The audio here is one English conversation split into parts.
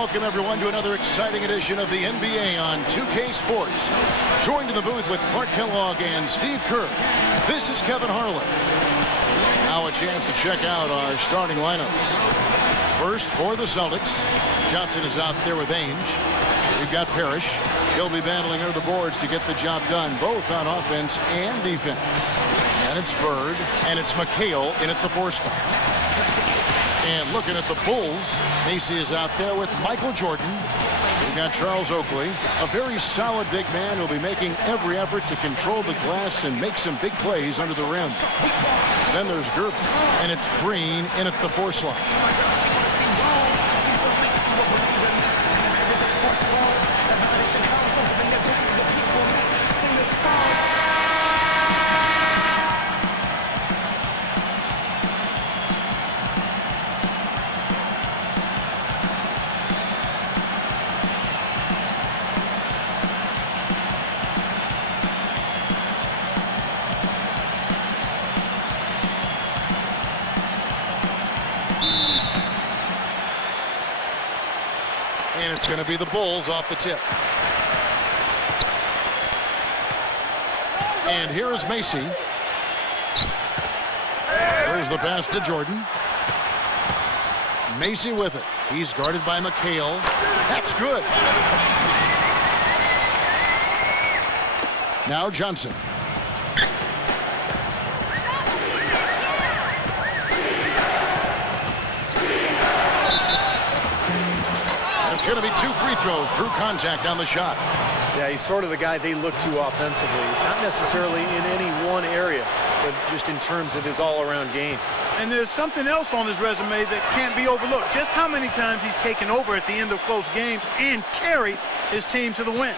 welcome everyone to another exciting edition of the NBA on 2K Sports. Joined in the booth with Clark Kellogg and Steve Kerr. This is Kevin Harlan. Now a chance to check out our starting lineups. First for the Celtics, Johnson is out there with Ainge. We've got Parrish. He'll be battling under the boards to get the job done, both on offense and defense. And it's Bird, and it's McHale in at the 4 spot. And looking at the Bulls, Macy is out there with Michael Jordan. We've got Charles Oakley, a very solid big man who'll be making every effort to control the glass and make some big plays under the rim. Then there's Gerb, and it's Green in at the 4 slot. And it's going to be the Bulls off the tip. And here is Macy. There's the pass to Jordan. Macy with it. He's guarded by McHale. That's good. Now Johnson. It's going to be 2 free throws. Drew contact on the shot. Yeah, he's sort of the guy they look to offensively. Not necessarily in any one area, but just in terms of his all-around game. And there's something else on his resume that can't be overlooked. Just how many times he's taken over at the end of close games and carried his team to the win.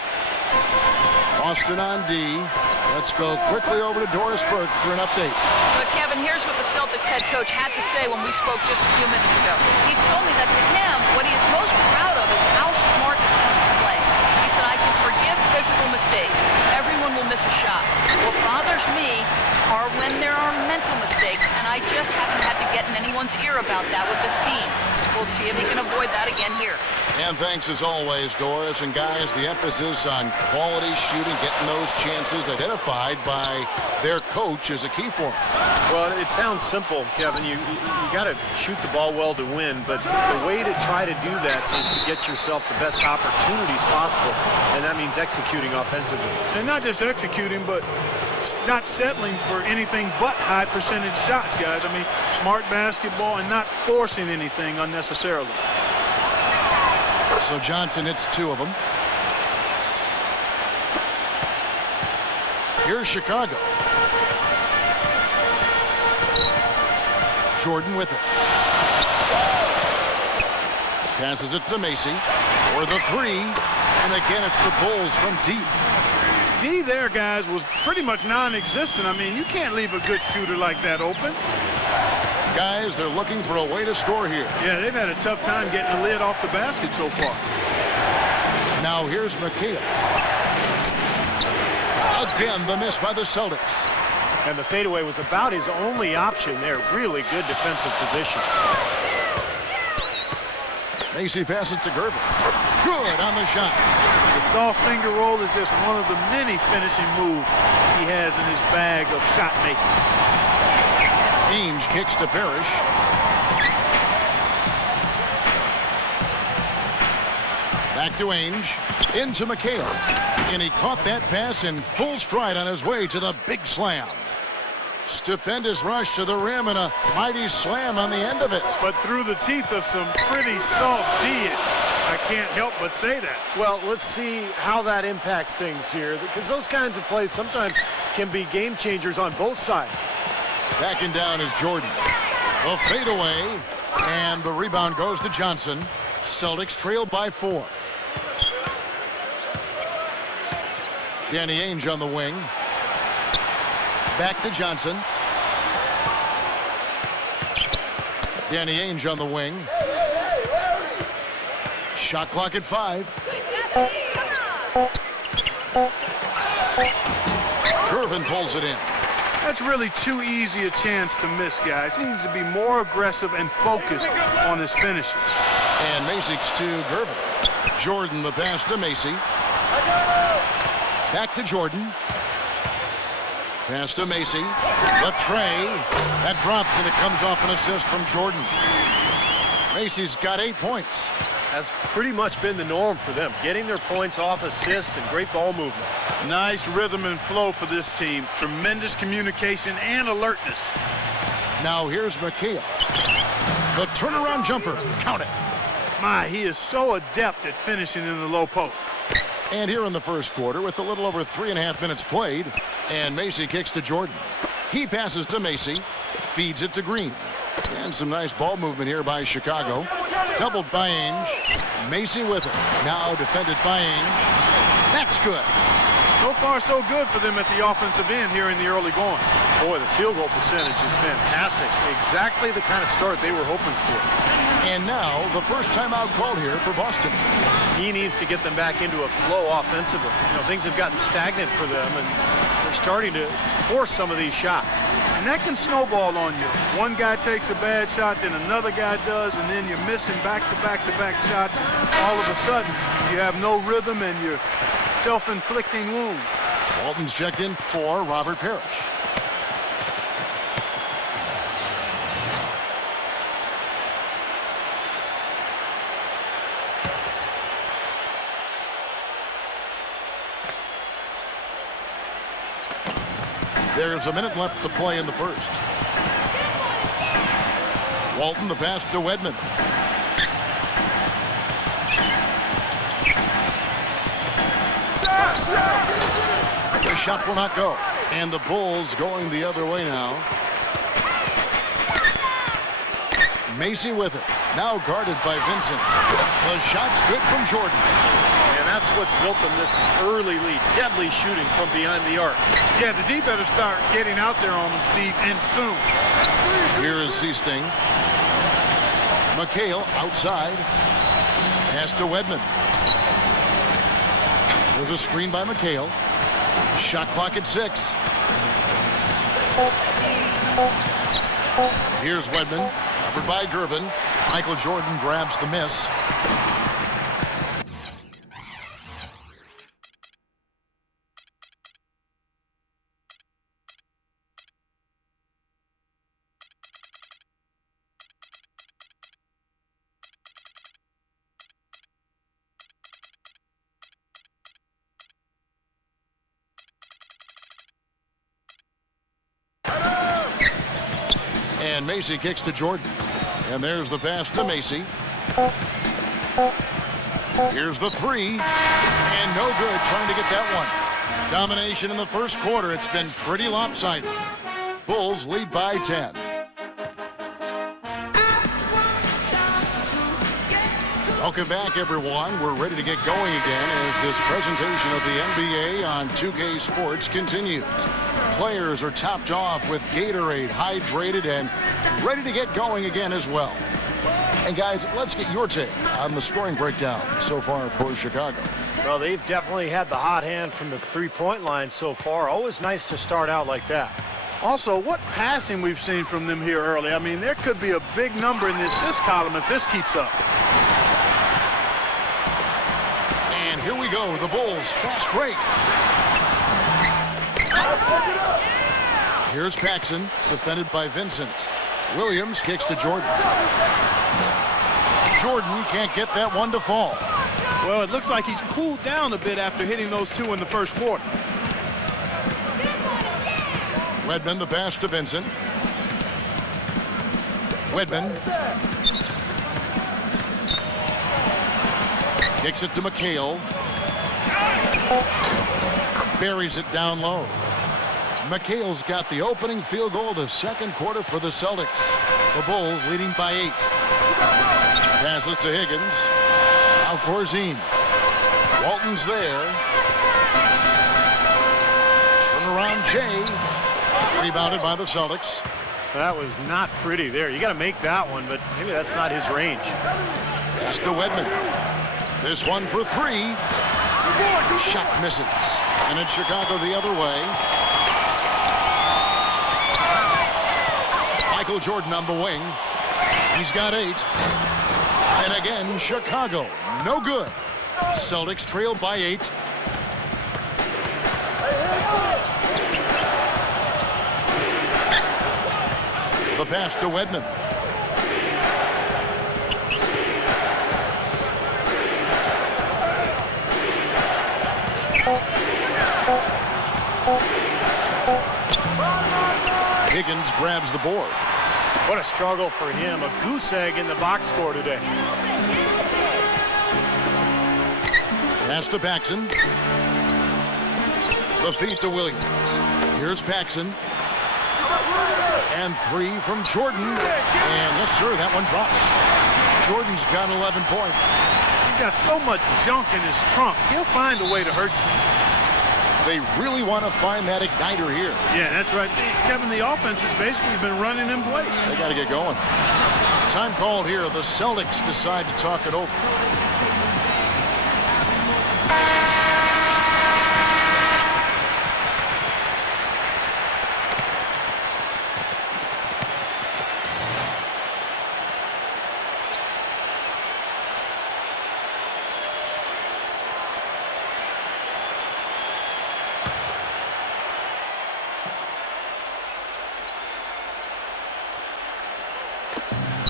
Austin on D. Let's go quickly over to Doris Burke for an update. But Kevin, here's what the Celtics head coach had to say when we spoke just a few minutes ago. He told me that to him, what he is most proud of is how smart the team's playing. He said, I can forgive physical mistakes. Everyone will miss a shot. What bothers me are when there are mental mistakes, and I just haven't had to get in anyone's ear about that with this team. We'll see if he can avoid that again here. And thanks as always, Doris. And guys, the emphasis on quality shooting, getting those chances identified by their coach is a key for them. Well, it sounds simple, Kevin. You got to shoot the ball well to win, but the way to try to do that is to get yourself the best opportunities possible, and that means executing offensively. And not just executing, but not settling for anything but high percentage shots, guys. I mean, smart basketball and not forcing anything unnecessarily. So Johnson hits 2 of them. Here's Chicago. Jordan with it. Passes it to Macy for the 3. And again, it's the Bulls from deep. D there, guys, was pretty much non-existent. I mean, you can't leave a good shooter like that open. Guys, they're looking for a way to score here. Yeah, they've had a tough time getting the lid off the basket so far. Now here's McHale. Again, the miss by the Celtics. And the fadeaway was about his only option there. Really good defensive position. Macy passes to Gervin. Good on the shot. The soft finger roll is just one of the many finishing moves he has in his bag of shot making. Ainge kicks to Parrish. Back to Ainge. Into McHale. And he caught that pass in full stride on his way to the big slam. Stupendous rush to the rim and a mighty slam on the end of it. But through the teeth of some pretty soft D. I can't help but say that. Well, let's see how that impacts things here, because those kinds of plays sometimes can be game changers on both sides. Backing down is Jordan. The fadeaway, and the rebound goes to Johnson. Celtics trail by 4. Danny Ainge on the wing. Back to Johnson. Danny Ainge on the wing. Shot clock at 5. Gervin pulls it in. That's really too easy a chance to miss, guys. He needs to be more aggressive and focused on his finishes. And Macy to Gervin. Jordan the pass to Macy. Back to Jordan. Pass to Macy. The tray. That drops and it comes off an assist from Jordan. Macy's got 8 points. That's pretty much been the norm for them, getting their points off assists and great ball movement. Nice rhythm and flow for this team. Tremendous communication and alertness. Now here's McHale. The turnaround jumper. Count it. My, he is so adept at finishing in the low post. And here in the first quarter with a little over 3.5 minutes played. And Macy kicks to Jordan. He passes to Macy. Feeds it to Green. And some nice ball movement here by Chicago. Doubled by Ainge. Macy with it. Now defended by Ainge. That's good. So far, so good for them at the offensive end here in the early going. Boy, the field goal percentage is fantastic. Exactly the kind of start they were hoping for. And now the first timeout called here for Boston. He needs to get them back into a flow offensively. You know, things have gotten stagnant for them, and they're starting to force some of these shots. And that can snowball on you. One guy takes a bad shot, then another guy does, and then you're missing back-to-back-to-back shots. And all of a sudden, you have no rhythm and you're self-inflicting wounds. Walton's checked in for Robert Parrish. There's a minute left to play in the first. Walton the pass to Wedman. The shot will not go. And the Bulls going the other way now. Macy with it. Now guarded by Vincent. The shot's good from Jordan. And that's what's built them this early lead. Deadly shooting from behind the arc. Yeah, the D better start getting out there on them, Steve, and soon. Here is Seasting. McHale outside. Pass to Wedman. There's a screen by McHale. Shot clock at 6. Here's Wedman. Covered by Gervin. Michael Jordan grabs the miss. And Macy kicks to Jordan. And there's the pass to Macy. Here's the three. And no good trying to get that one. Domination in the first quarter. It's been pretty lopsided. Bulls lead by 10. Welcome back, everyone. We're ready to get going again as this presentation of the NBA on 2K Sports continues. Players are topped off with Gatorade, hydrated, and ready to get going again as well. And guys, let's get your take on the scoring breakdown so far for Chicago. Well, they've definitely had the hot hand from the three-point line so far. Always nice to start out like that. Also, what passing we've seen from them here early. I mean, there could be a big number in the assist column if this keeps up. And here we go, the Bulls fast break. Here's Paxson, defended by Vincent. Williams kicks to Jordan. Jordan can't get that one to fall. Well, it looks like he's cooled down a bit after hitting those two in the first quarter. Wedman the pass to Vincent. Wedman. Kicks it to McHale. Buries it down low. McHale's got the opening field goal of the second quarter for the Celtics. The Bulls leading by 8. Passes to Higgins. Now Corzine. Walton's there. Turnaround Jay. Rebounded by the Celtics. That was not pretty there. You got to make that one, but maybe that's not his range. Pass to Wedman. This one for 3. Shot misses. And it's Chicago the other way. Michael Jordan on the wing. He's got 8. And again, Chicago, no good. Celtics trailed by 8. The pass to Wedman. Higgins grabs the board. What a struggle for him. A goose egg in the box score today. Pass to Paxson. The feed to Williams. Here's Paxson. And 3 from Jordan. And yes, sir, that one drops. Jordan's got 11 points. He's got so much junk in his trunk. He'll find a way to hurt you. They really want to find that igniter here. Yeah, that's right. Kevin, the offense has basically been running in place. They got to get going. Time called here. The Celtics decide to talk it over.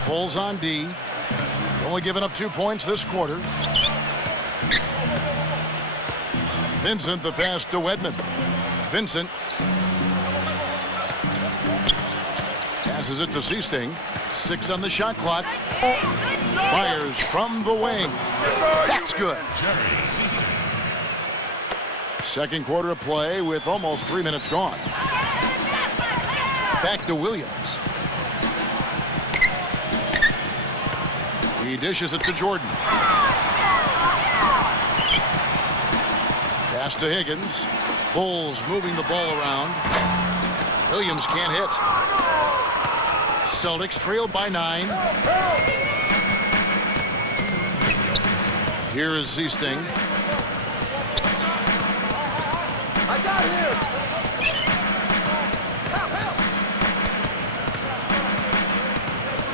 Bulls on D. Only giving up 2 points this quarter. Vincent, the pass to Wedman. Vincent passes it to Seasting. 6 on the shot clock. Fires from the wing. That's good. Second quarter of play with almost 3 minutes gone. Back to Williams. He dishes it to Jordan. Pass to Higgins. Bulls moving the ball around. Williams can't hit. Celtics trailed by 9. Here is Seasting. I got him.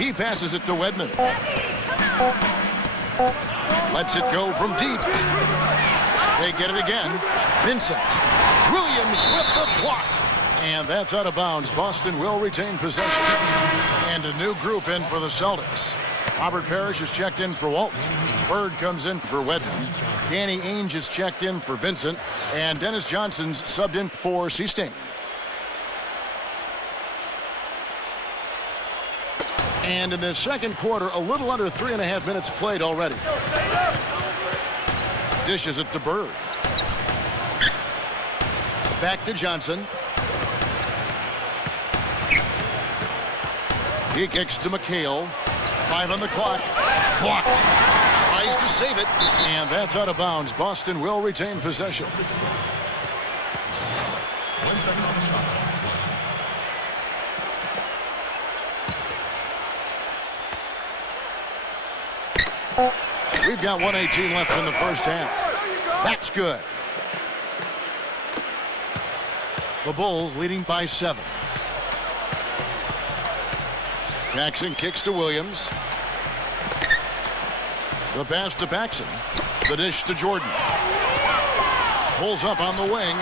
He passes it to Wedman. Lets it go from deep. They get it again. Vincent. Williams with the block. And that's out of bounds. Boston will retain possession. And a new group in for the Celtics. Robert Parrish is checked in for Walton. Bird comes in for Wedman. Danny Ainge is checked in for Vincent. And Dennis Johnson's subbed in for Seasting. And in the second quarter, a little under 3.5 minutes played already. Dishes it to Bird. Back to Johnson. He kicks to McHale. 5 on the clock. Blocked. Tries to save it. And that's out of bounds. Boston will retain possession. 1 second on the shot. We've got 1:18 left in the first half. That's good. The Bulls leading by 7. Paxson kicks to Williams. The pass to Paxson. The dish to Jordan. Pulls up on the wing.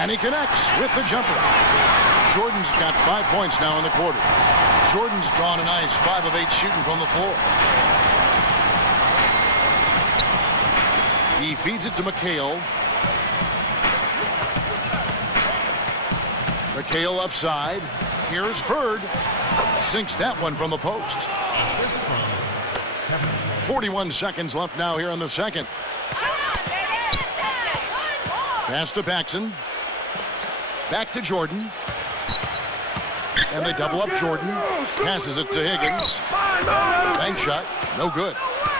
And he connects with the jumper. Jordan's got 5 points now in the quarter. Jordan's gone a nice 5 of 8 shooting from the floor. He feeds it to McHale. McHale left side. Here's Bird. Sinks that one from the post. 41 seconds left now here in the second. Pass to Paxson. Back to Jordan. And they double up Jordan. Passes it to Higgins. Bank shot. No good.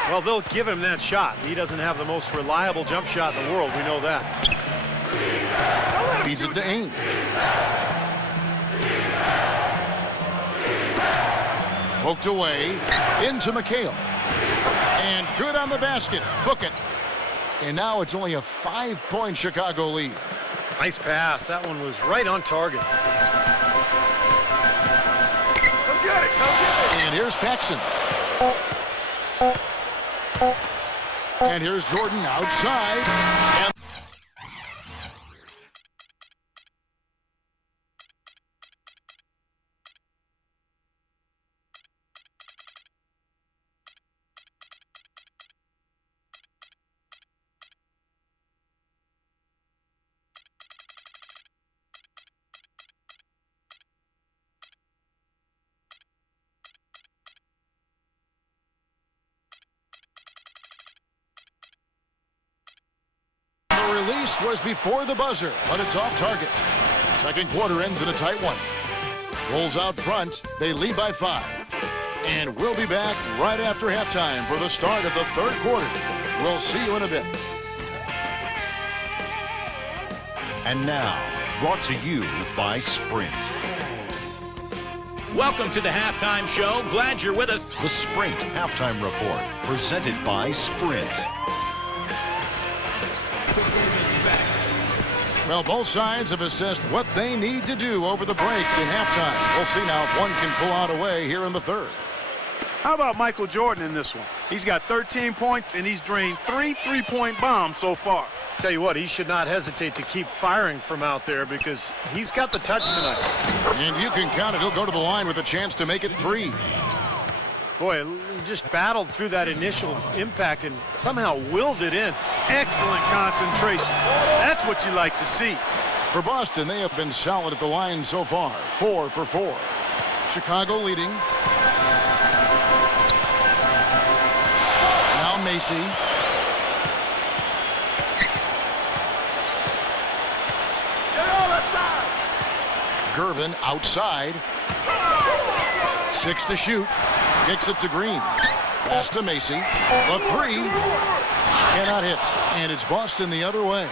Well, they'll give him that shot. He doesn't have the most reliable jump shot in the world. We know that. Feeds it to Ainge. Poked away. Into McHale. And good on the basket. Book it. And now it's only a 5-point Chicago lead. Nice pass. That one was right on target. Come get it. Come get it. And here's Paxson. And here's Jordan outside. And the release was before the buzzer, but it's off target. Second quarter ends in a tight one. Bulls out front. They lead by 5. And we'll be back right after halftime for the start of the third quarter. We'll see you in a bit. And now, brought to you by Sprint. Welcome to the halftime show. Glad you're with us. The Sprint Halftime Report, presented by Sprint. Well, both sides have assessed what they need to do over the break in halftime. We'll see now if one can pull out a way here in the third. How about Michael Jordan in this one? He's got 13 points, and he's drained 3 3-point bombs so far. Tell you what, he should not hesitate to keep firing from out there because he's got the touch tonight. And you can count it. He'll go to the line with a chance to make it 3. Boy, he just battled through that initial impact and somehow willed it in. Excellent concentration. That's what you like to see. For Boston, they have been solid at the line so far. 4 for 4. Chicago leading. Now Macy. Gervin outside. 6 to shoot. Kicks it to Green. Pass to Macy. The 3. Cannot hit. And it's Boston the other way.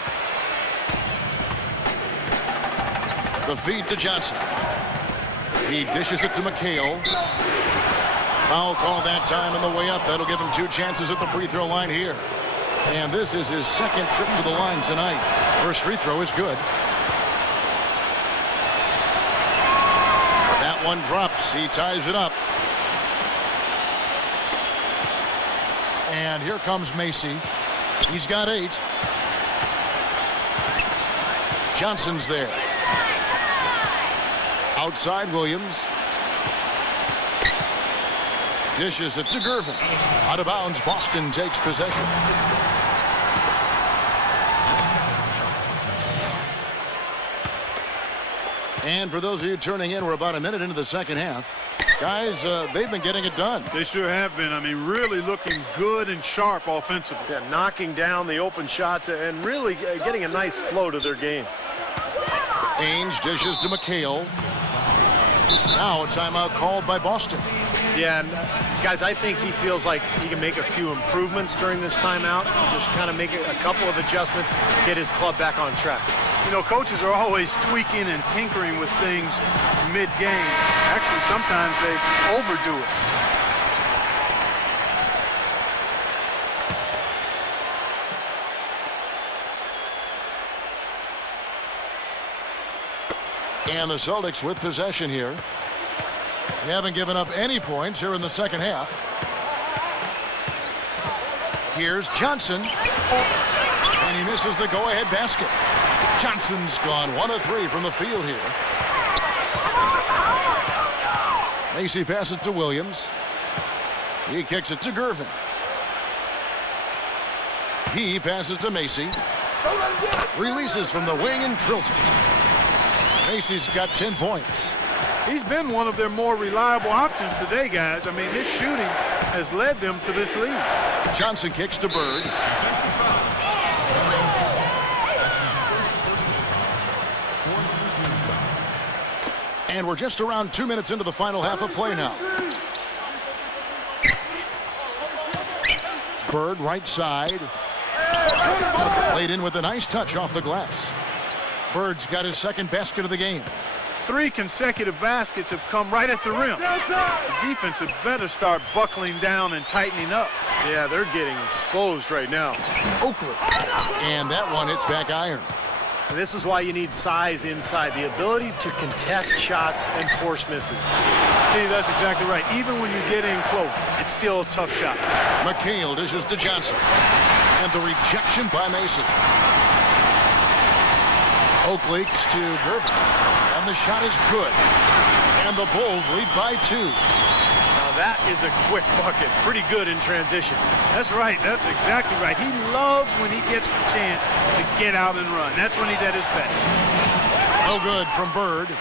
The feed to Johnson. He dishes it to McHale. Foul call that time on the way up. That'll give him 2 chances at the free throw line here. And this is his second trip to the line tonight. First free throw is good. That one drops. He ties it up. And here comes Macy. He's got 8. Johnson's there. Outside Williams. Dishes it to Gervin. Out of bounds. Boston takes possession. And for those of you turning in, we're about a minute into the second half. Guys, they've been getting it done. They sure have been. I mean, really looking good and sharp offensively. Yeah, knocking down the open shots and really getting a nice flow to their game. Ainge dishes to McHale. Now a timeout called by Boston. Yeah, and guys, I think he feels like he can make a few improvements during this timeout. Just kind of make a couple of adjustments, get his club back on track. You know, coaches are always tweaking and tinkering with things mid-game. Actually, sometimes they overdo it. And the Celtics with possession here. They haven't given up any points here in the second half. Here's Johnson. And he misses the go-ahead basket. Johnson's gone 1 of 3 from the field here. Macy passes to Williams. He kicks it to Gervin. He passes to Macy. Releases from the wing and drills it. Macy's got 10 points. He's been one of their more reliable options today, guys. I mean, his shooting has led them to this lead. Johnson kicks to Bird. And we're just around 2 minutes into the final half of play now. Bird right side. Laid in with a nice touch off the glass. Bird's got his second basket of the game. 3 consecutive baskets have come right at the rim. The defense had better start buckling down and tightening up. Yeah, they're getting exposed right now. Oakley. And that one hits back iron. And this is why you need size inside, the ability to contest shots and force misses. Steve, that's exactly right. Even when you get in close, it's still a tough shot. McHale dishes to Johnson. And the rejection by Macy. Oakley to Gervin. And the shot is good. And the Bulls lead by 2. Now that is a quick bucket. Pretty good in transition. That's right. That's exactly right. He loves when he gets the chance to get out and run. That's when he's at his best. No good from Bird.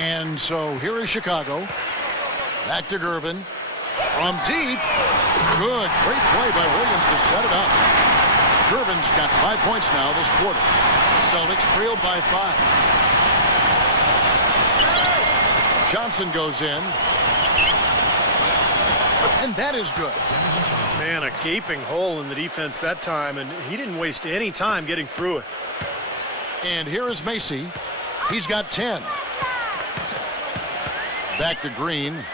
And so here is Chicago. Back to Gervin. From deep. Good. Great play by Williams to set it up. Gervin's got 5 points now this quarter. Celtics trailed by 5. Johnson goes in. And that is good. Man, a gaping hole in the defense that time, and he didn't waste any time getting through it. And here is Macy. He's got 10. Back to Green.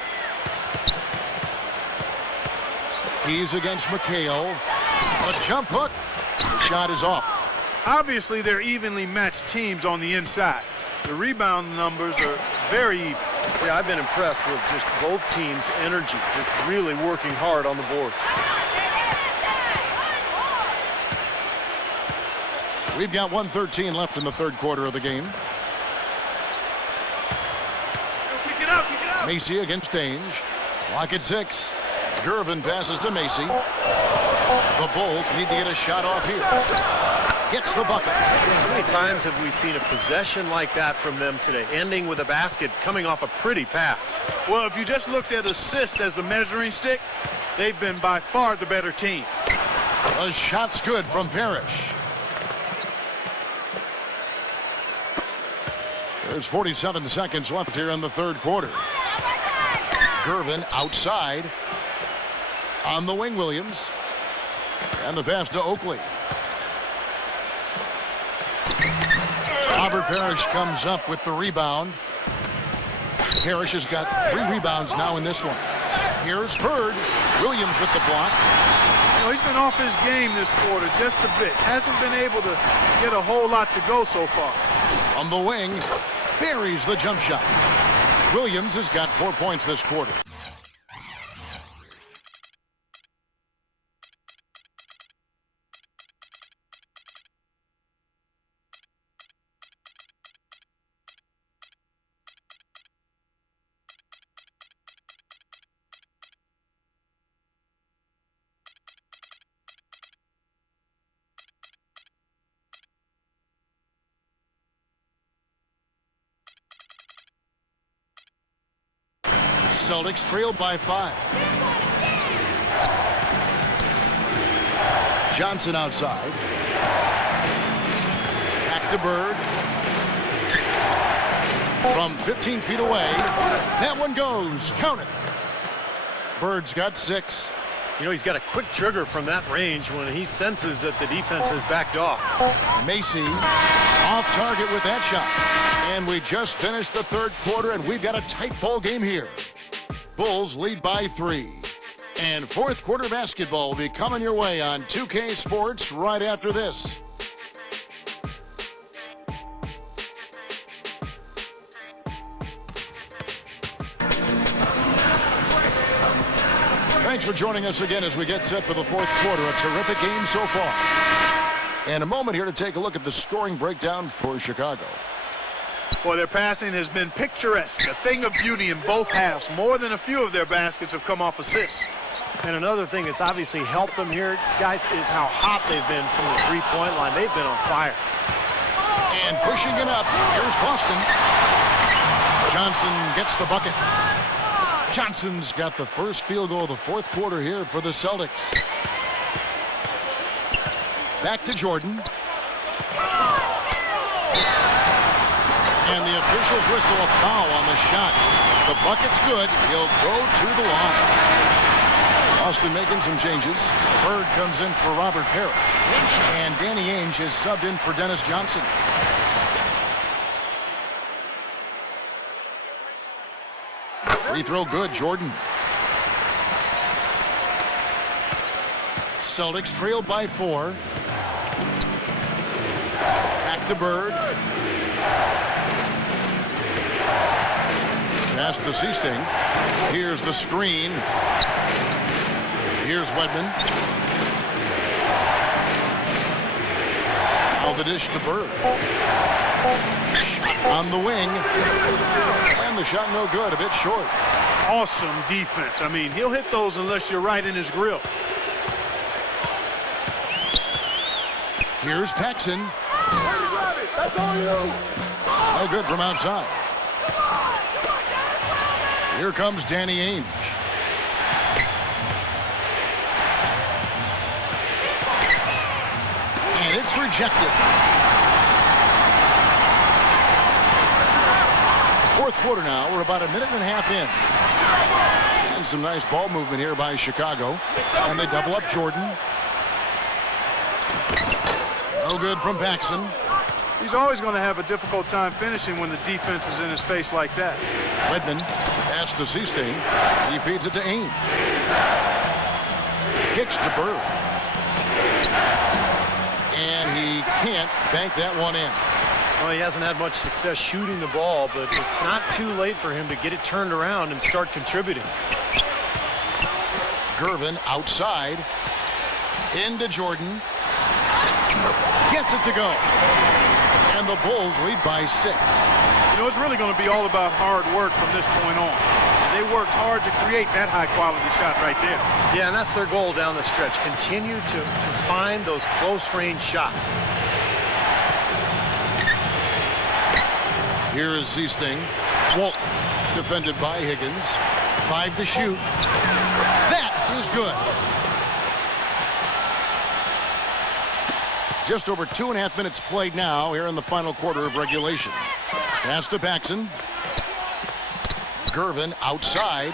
He's against McHale. A jump hook. The shot is off. Obviously, they're evenly matched teams on the inside. The rebound numbers are very even. Yeah, I've been impressed with just both teams' energy, just really working hard on the board. We've got 1:13 left in the third quarter of the game. Kick it out, kick it out. Macy against Ainge. Clock at 6. Gervin passes to Macy. The Bulls need to get a shot off here. Gets the bucket. How many times have we seen a possession like that from them today, ending with a basket coming off a pretty pass? Well, if you just looked at assists as the measuring stick, they've been by far the better team. A shot's good from Parrish. There's 47 seconds left here in the third quarter. Gervin outside. On the wing, Williams. And the pass to Oakley. Robert Parrish comes up with the rebound. Parrish has got 3 rebounds now in this one. Here's Bird. Williams with the block. You know, he's been off his game this quarter just a bit. Hasn't been able to get a whole lot to go so far. On the wing, buries the jump shot. Williams has got 4 points this quarter. Celtics trailed by 5. Johnson outside. Back to Bird. From 15 feet away. That one goes. Count it. Bird's got 6. You know, he's got a quick trigger from that range when he senses that the defense has backed off. Macy off target with that shot. And we just finished the third quarter, and we've got a tight ball game here. Bulls lead by 3. And fourth quarter basketball will be coming your way on 2K Sports right after this. Thanks for joining us again as we get set for the fourth quarter. A terrific game so far. And a moment here to take a look at the scoring breakdown for Chicago. Well, their passing has been picturesque, a thing of beauty in both halves. More than a few of their baskets have come off assists. And another thing that's obviously helped them here, guys, is how hot they've been from the three-point line. They've been on fire. And pushing it up, here's Boston. Johnson gets the bucket. Johnson's got the first field goal of the fourth quarter here for the Celtics. Back to Jordan. And the officials whistle a foul on the shot. The bucket's good. He'll go to the line. Austin making some changes. Bird comes in for Robert Parrish. And Danny Ainge is subbed in for Dennis Johnson. Free throw good, Jordan. Celtics trailed by 4. Back to Bird. Pass to Seasting. Here's the screen. Here's Wedman. Now the dish to Bird. Shot on the wing. And the shot no good, a bit short. Awesome defense. I mean, he'll hit those unless you're right in his grill. Here's Paxson. That's all you. No good from outside. Here comes Danny Ainge. And it's rejected. Fourth quarter now. We're about a minute and a half in. And some nice ball movement here by Chicago. And they double up Jordan. No good from Paxson. He's always going to have a difficult time finishing when the defense is in his face like that. Wedman pass to Seasting. He feeds it to Ainge. Kicks to Bird. And he can't bank that one in. Well, he hasn't had much success shooting the ball, but it's not too late for him to get it turned around and start contributing. Gervin outside. Into Jordan. Gets it to go. And the Bulls lead by 6. You know, it's really going to be all about hard work from this point on. They worked hard to create that high-quality shot right there. Yeah, and that's their goal down the stretch. Continue to find those close-range shots. Here is Seasting. Walt defended by Higgins. 5 to shoot. That is good. Just over 2.5 minutes played now here in the final quarter of regulation. Pass to Paxson. Gervin outside.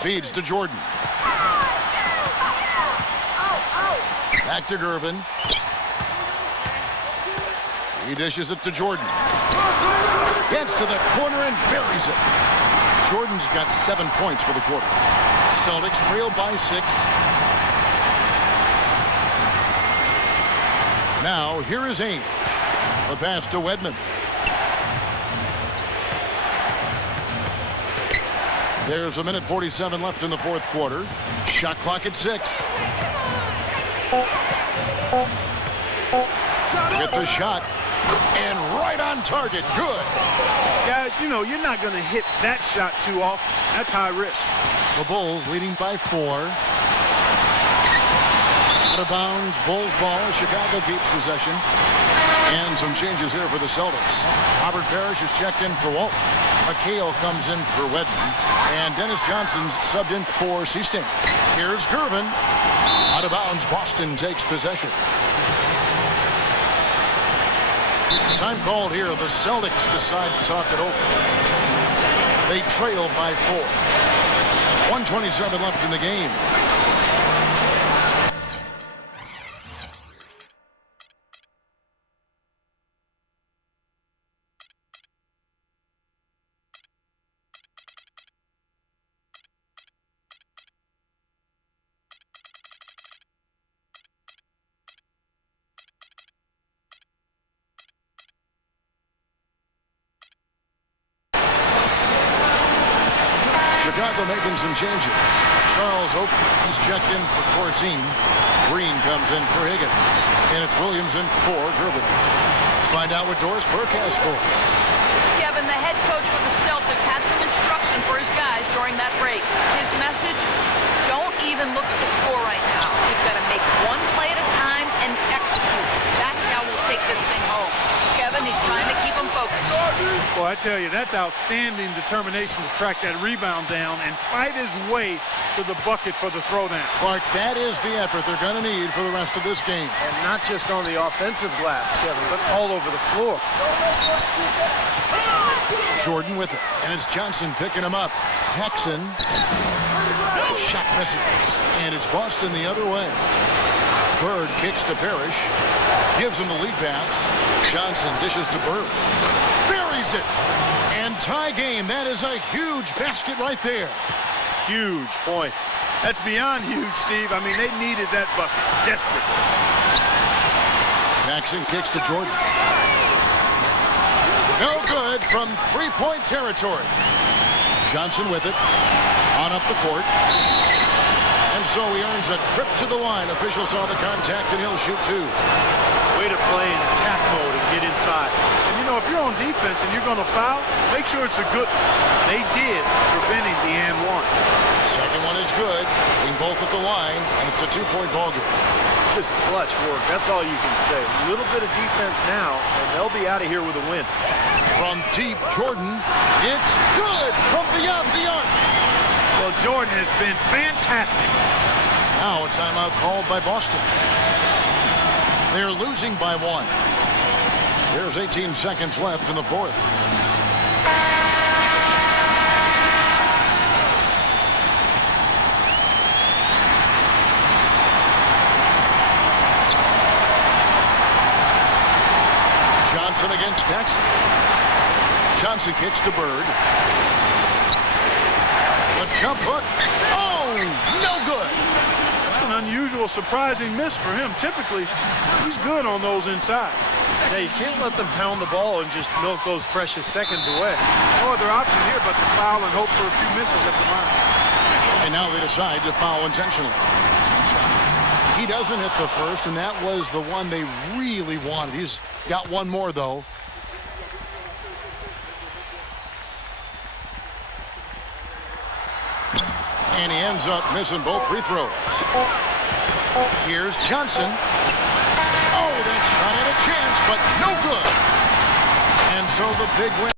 Feeds to Jordan. Back to Gervin. He dishes it to Jordan. Gets to the corner and buries it. Jordan's got 7 points for the quarter. Celtics trail by 6. Now, here is Ainge. The pass to Wedman. There's a minute 47 left in the fourth quarter. Shot clock at 6. Get the shot. And right on target. Good. Guys, you know, you're not going to hit that shot too often. That's high risk. The Bulls leading by 4. Out of bounds, Bulls ball. Chicago keeps possession. And some changes here for the Celtics. Robert Parrish is checked in for Walt. McHale comes in for Wedman. And Dennis Johnson's subbed in for Seasting. Here's Gervin. Out of bounds, Boston takes possession. Time called here. The Celtics decide to talk it over. They trail by 4. 1:27 left in the game. Chicago making some changes. Charles Oak, he's checked in for Corzine. Green comes in for Higgins. And it's Williams in for Gervin. Let's find out what Doris Burke has for us. Kevin, the head coach for the Celtics had some instruction for his guys during that break. His message, don't even look at the score right now. You've got to make one play at a time and execute. That's how we'll take this thing home. Kevin, he's trying to keep them focused. Well, I tell you, that's outstanding determination to track that rebound down and fight his way to the bucket for the throwdown. Clark, that is the effort they're going to need for the rest of this game. And not just on the offensive glass, Kevin, but all over the floor. Jordan with it. And it's Johnson picking him up. Paxson. Shot misses. And it's Boston the other way. Bird kicks to Parrish. Gives him the lead pass. Johnson dishes to Bird. Buries it. And tie game. That is a huge basket right there. Huge points. That's beyond huge, Steve. I mean, they needed that bucket. Desperate. Jackson kicks to Jordan. No good from three-point territory. Johnson with it. On up the court. And so he earns a trip to the line. Officials saw the contact, and he'll shoot two. Way to play in attack mode and get inside. And you know, if you're on defense and you're going to foul, make sure it's a good one. They did, preventing the and one. Second one is good. Being both at the line, and it's a two-point ball game. Just clutch work. That's all you can say. A little bit of defense now, and they'll be out of here with a win. From deep, Jordan. It's good from beyond the arc. Well, Jordan has been fantastic. Now a timeout called by Boston. They're losing by one. There's 18 seconds left in the fourth. Johnson against Jackson. Johnson kicks to Bird. The jump hook. Oh, no good. That's an unusual, surprising miss for him. Typically, he's good on those inside. Yeah, you can't let them pound the ball and just milk those precious seconds away. No other option here but to foul and hope for a few misses at the line. And now they decide to foul intentionally. He doesn't hit the first, and that was the one they really wanted. He's got one more, though. And he ends up missing both free throws. Here's Johnson. Oh, that shot had a chance, but no good. And so the big win.